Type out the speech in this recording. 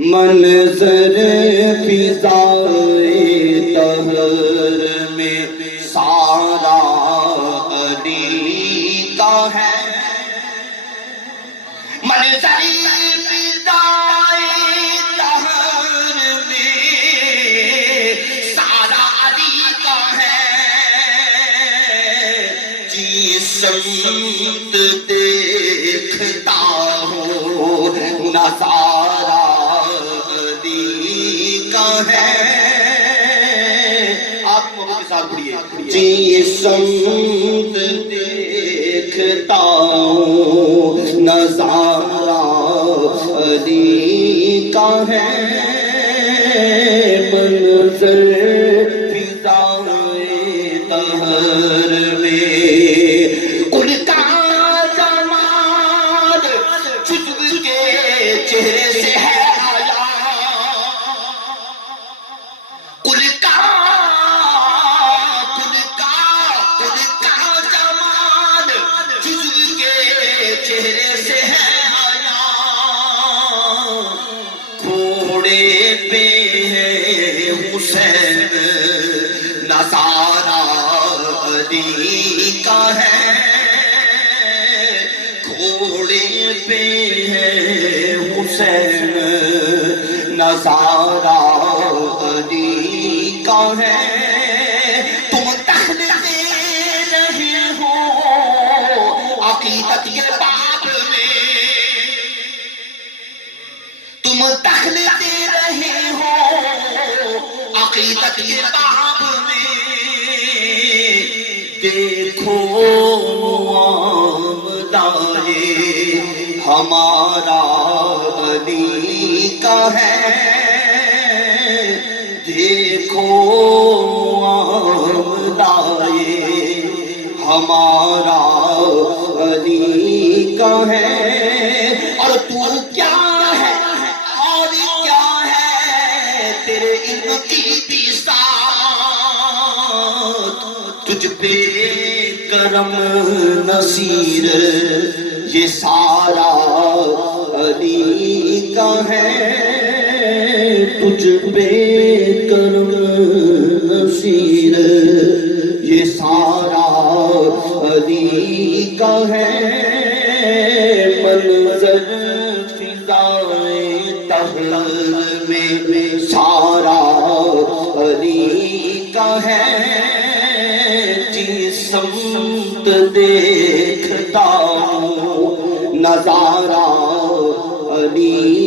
منظر فضائے طہر میں سارا علی کا ہے، منظر فضائے طہر میں سارا علی کا ہے، جس سمت دیکھتا ہوں نظارہ ہے۔ آپ محبت کے ساتھ پڑھیے، جس سمت دیکھتا ہوں نظارہ علی کا ہے، منظر فضائے طہر میں کل کا جمال جزو کے چہرے سے ہے، چہرے سے ہے آیا، گھوڑے پہ ہے حسین نظارہ علی کا ہے، گھوڑے پہ ہے حسین نظارہ علی کا ہے، تم دخل دے رہے ہو عقیدت کے باب میں، تم دخل دے رہے ہو عقیدت کے باب میں، دیکھو معاملہ ہمارا علی کا ہے، دیکھو معاملہ ہمارا علی کا ہے، اور تو کیا ہے اور کیا ہے تیرے علم کی بساط، تجھ پہ کرم نصیر یہ سارا علی کا ہے، تجھ پہ کرم نصیر یہ سارا علی کا ہے، منظر فضائے طہر میں سارا علی کا ہے، جس سمت دیکھتا ہوں نظارہ علی